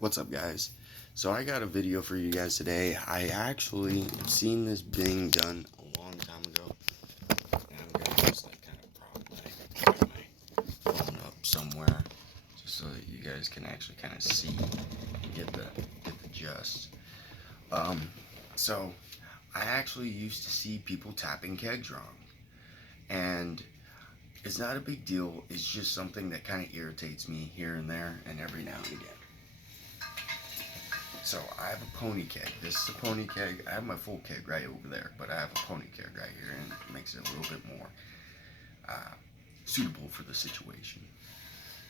What's up, guys? So I got a video for you guys today. I actually seen this being done a long time ago, and I'm gonna just kind of prop my phone up somewhere, just so that you guys can actually kind of see and get the gist. Um, so I actually used to see people tapping kegs wrong, and it's not a big deal. It's just something that kind of irritates me here and there, and every now and again. So I have a pony keg. This is a pony keg. I have my full keg right over there, but I have a pony keg right here, and it makes it a little bit more suitable for the situation.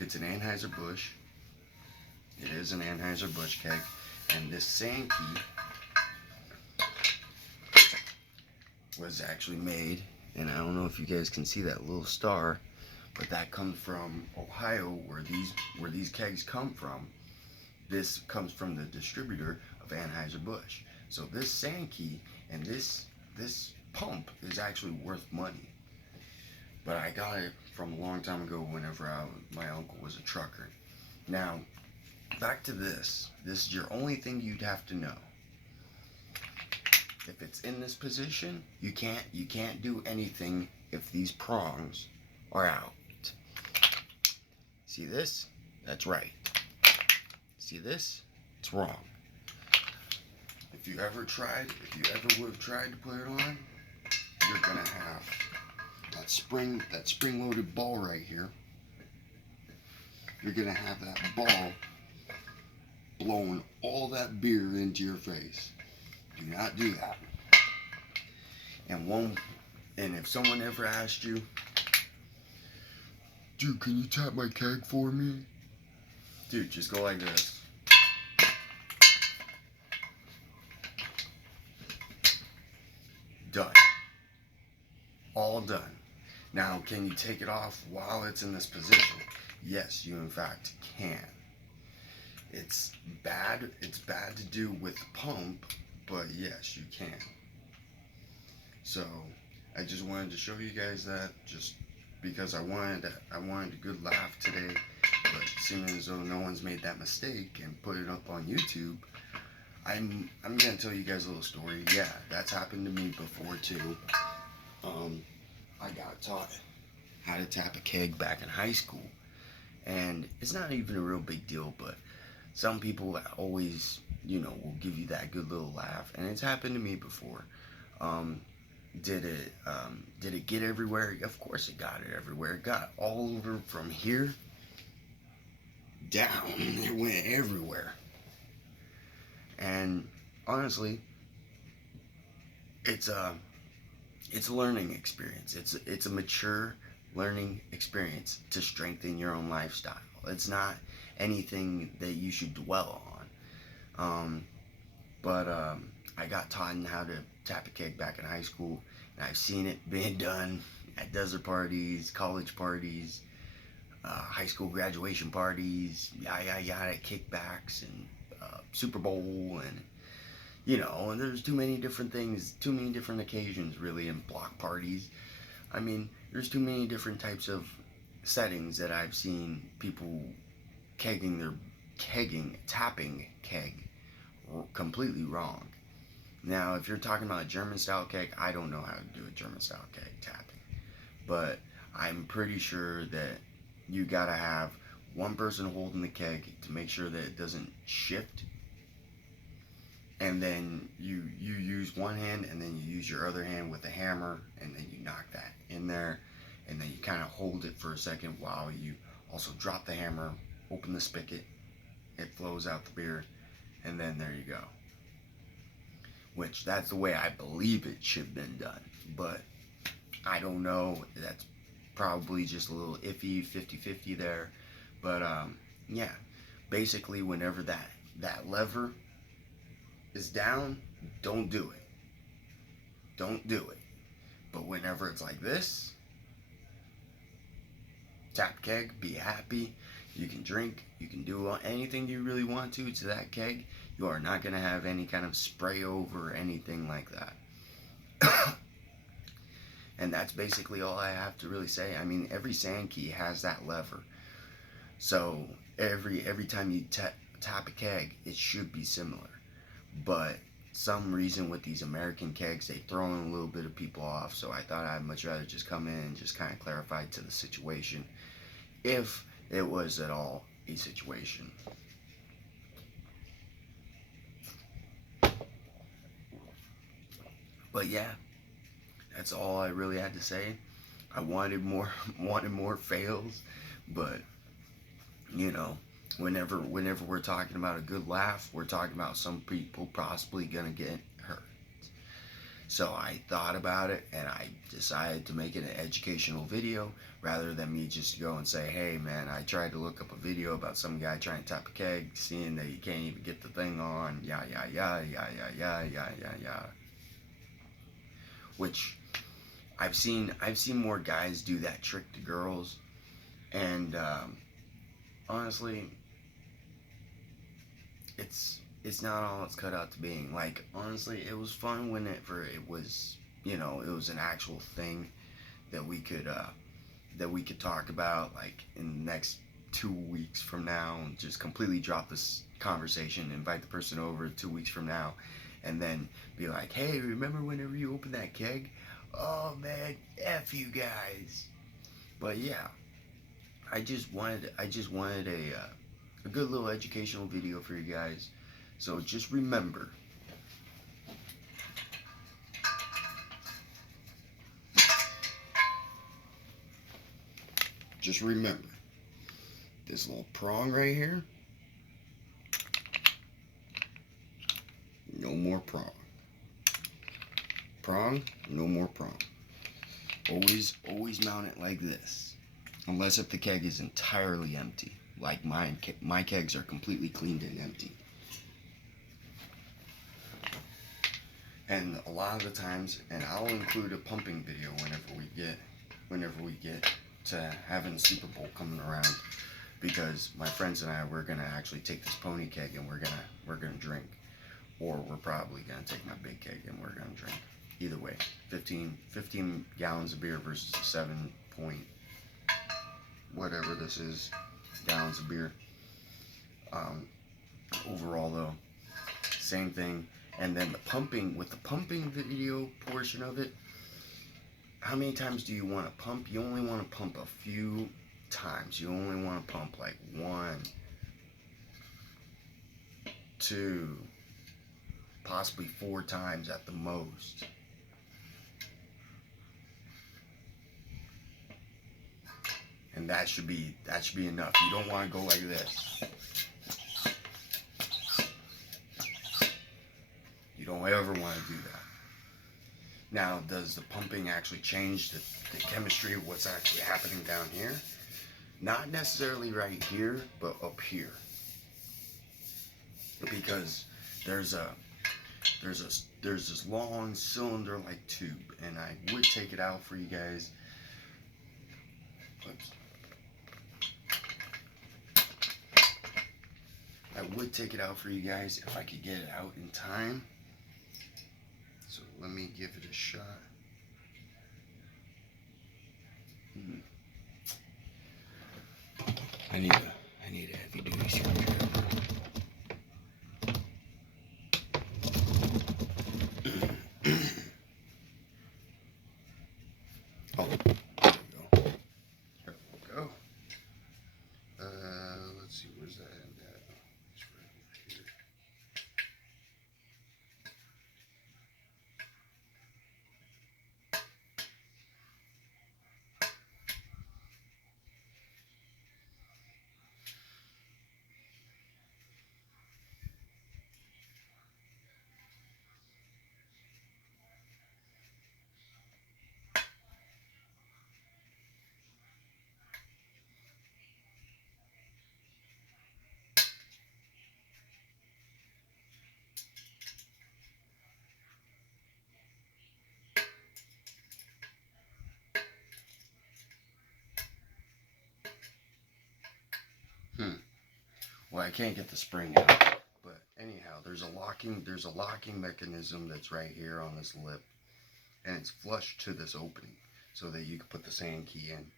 It's an Anheuser-Busch. It is an Anheuser-Busch keg, and this Sankey was actually made, and I don't know if you guys can see that little star, but that comes from Ohio, where these kegs come from. This comes from the distributor of Anheuser-Busch. So this Sankey and this pump is actually worth money. But I got it from a long time ago whenever my uncle was a trucker. Now, back to this. This is your only thing you'd have to know. If it's in this position, you can't do anything if these prongs are out. See this? That's right. See this? It's wrong. If you ever would have tried to put it on, you're gonna have that spring-loaded ball right here. You're gonna have that ball blowing all that beer into your face. Do not do that. And if someone ever asked you, dude, can you tap my keg for me? Dude, just go like this. Done. All done. Now, can you take it off while it's in this position? Yes, you in fact can. It's bad to do with the pump, but yes, you can. So, I just wanted to show you guys that, just because I wanted a good laugh today, but seeming as though no one's made that mistake and put it up on YouTube, I'm gonna tell you guys a little story. Yeah, that's happened to me before too. I got taught how to tap a keg back in high school, and it's not even a real big deal, but some people always, will give you that good little laugh, and it's happened to me before. Did it get everywhere? Of course it got it everywhere. It got all over from here down. It went everywhere. And honestly, it's a learning experience. It's a mature learning experience to strengthen your own lifestyle. It's not anything that you should dwell on. But I got taught how to tap a keg back in high school, and I've seen it being done at desert parties, college parties, high school graduation parties, yada, kickbacks, and Super Bowl, and and there's too many different things, too many different occasions, really, and block parties. I mean, there's too many different types of settings that I've seen people tapping keg completely wrong. Now, if you're talking about a German style keg, I don't know how to do a German style keg tapping, but I'm pretty sure that you gotta have one person holding the keg to make sure that it doesn't shift, and then you use one hand, and then you use your other hand with a hammer, and then you knock that in there, and then you kind of hold it for a second while you also drop the hammer, open the spigot, it flows out the beer, and then there you go. Which, that's the way I believe it should have been done, but I don't know. That's probably just a little iffy, 50-50 there. But yeah, basically whenever that lever is down, don't do it. Don't do it. But whenever it's like this, tap keg, be happy. You can drink, you can do anything you really want to that keg. You are not going to have any kind of spray over or anything like that. And that's basically all I have to really say. I mean, every Sankey has that lever. So every time you tap a keg, it should be similar. But some reason with these American kegs, they throw in a little bit of people off. So I thought I'd much rather just come in and just kind of clarify to the situation, if it was at all a situation. But yeah, that's all I really had to say. I wanted more, wanted more fails, but you know, whenever we're talking about a good laugh, we're talking about some people possibly gonna get hurt. So I thought about it and I decided to make it an educational video rather than me just go and say, hey man, I tried to look up a video about some guy trying to tap a keg, seeing that he can't even get the thing on, yeah, yeah, yeah, yeah, yeah, yeah, yeah, yeah, yeah. Which I've seen more guys do that trick to girls, and honestly, it's not all it's cut out to being. Like honestly, it was fun whenever it was, it was an actual thing that we could talk about, like in the next 2 weeks from now, and just completely drop this conversation, invite the person over 2 weeks from now, and then be like, hey, remember whenever you opened that keg? Oh man, F you guys. But yeah, I just wanted a good little educational video for you guys. So just remember, this little prong right here, no more prong. Prong, no more prong. Always mount it like this. Unless if the keg is entirely empty. Like mine, my kegs are completely cleaned and empty. And a lot of the times, and I'll include a pumping video whenever we get to having the Super Bowl coming around, because my friends and I, we're gonna actually take this pony keg and we're gonna drink, or we're probably gonna take my big keg and we're gonna drink. Either way, 15 gallons of beer versus 7 point whatever this is gallons of beer. Overall though, same thing. And then the pumping video portion of it, how many times do you want to pump? You only want to pump a few times. You only want to pump like 1, 2, possibly 4 times at the most. And that should be enough. You don't want to go like this. You don't ever want to do that. Now, does the pumping actually change the chemistry of what's actually happening down here? Not necessarily right here, but up here. Because there's this long cylinder-like tube, and I would take it out for you guys. Oops. I would take it out for you guys if I could get it out in time. So let me give it a shot. I need a heavy duty screwdriver. Oh, there we go. Here we go. Let's see, where's that end at? It's right over here. Well, I can't get the spring out, but anyhow, there's a locking mechanism that's right here on this lip, and it's flush to this opening so that you can put the sand key in.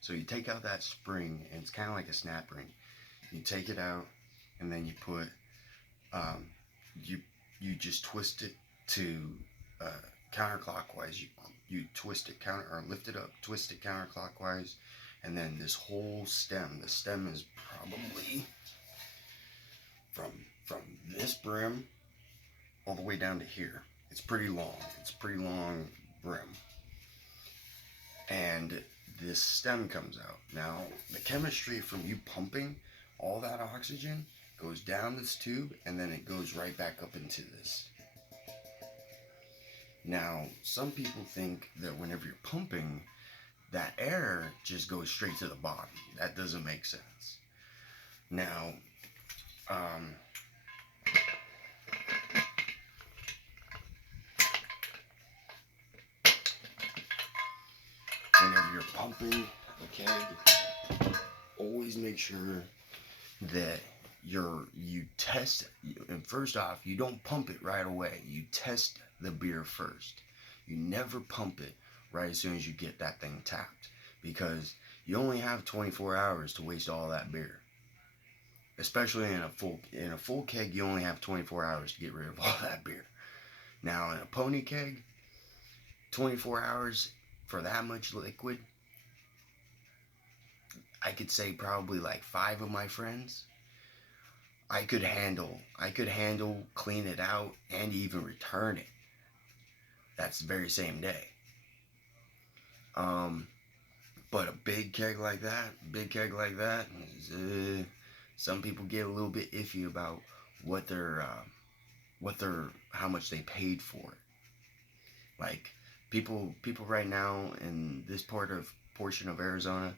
So you take out that spring, and it's kind of like a snap ring. You take it out, and then you put you just twist it to counterclockwise. You twist it lift it up, twist it counterclockwise, and then this whole stem. The stem is probably from this brim all the way down to here. It's pretty long. It's a pretty long brim. And this stem comes out. Now, the chemistry from you pumping all that oxygen goes down this tube, and then it goes right back up into this. Now, some people think that whenever you're pumping, that air just goes straight to the bottom. That doesn't make sense. Now, whenever you're pumping a keg, always make sure that you test it. And first off, you don't pump it right away. You test the beer first. You never pump it right as soon as you get that thing tapped, because you only have 24 hours to waste all that beer. Especially in a full keg, you only have 24 hours to get rid of all that beer. Now in a pony keg, 24 hours for that much liquid, I could say probably like 5 of my friends I could handle, clean it out, and even return it. That's the very same day. But a big keg like that, some people get a little bit iffy about how much they paid for it. Like people right now in this portion of Arizona,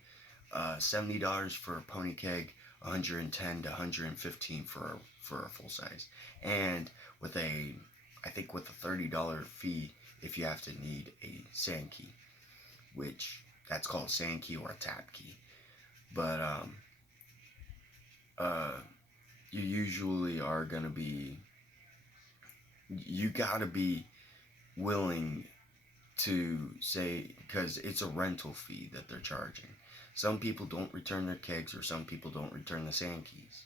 $70 for a pony keg, $110 to $115 for a full size, and with a $30 fee if you have to need a sand key, which that's called sand key or a tap key. But you usually are gonna be, you gotta be willing to say, because it's a rental fee that they're charging. Some people don't return their kegs, or some people don't return the sand keys.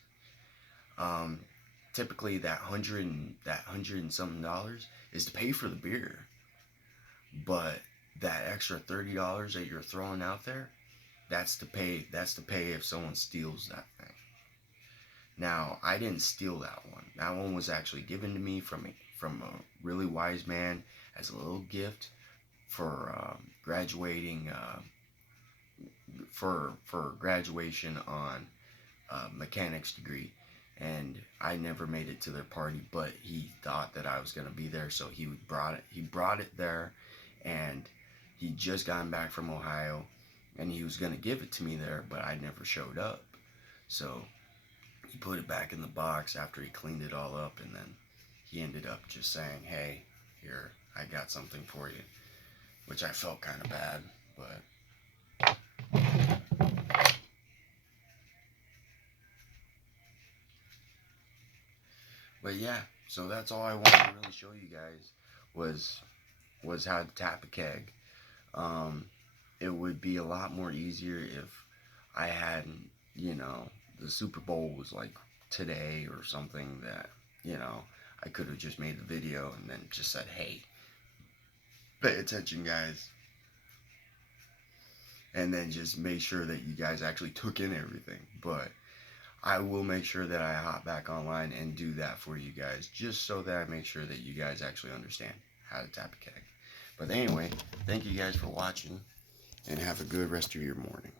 Typically that $100 and something is to pay for the beer, but that extra $30 that you're throwing out there, that's to pay if someone steals that thing. Now, I didn't steal that one. That one was actually given to me from a really wise man as a little gift for graduating, for graduation on a mechanics degree. And I never made it to their party, but he thought that I was gonna be there, so he brought it there, and he just gotten back from Ohio, and he was gonna give it to me there, but I never showed up. So he put it back in the box after he cleaned it all up, and then he ended up just saying, "Hey, here, I got something for you," which I felt kind of bad, but yeah, so that's all I wanted to really show you guys was how to tap a keg. It would be a lot more easier if I hadn't, the Super Bowl was like today or something, that, I could have just made a video and then just said, "Hey, pay attention, guys." And then just make sure that you guys actually took in everything. But I will make sure that I hop back online and do that for you guys, just so that I make sure that you guys actually understand how to tap a keg. But anyway, thank you guys for watching, and have a good rest of your morning.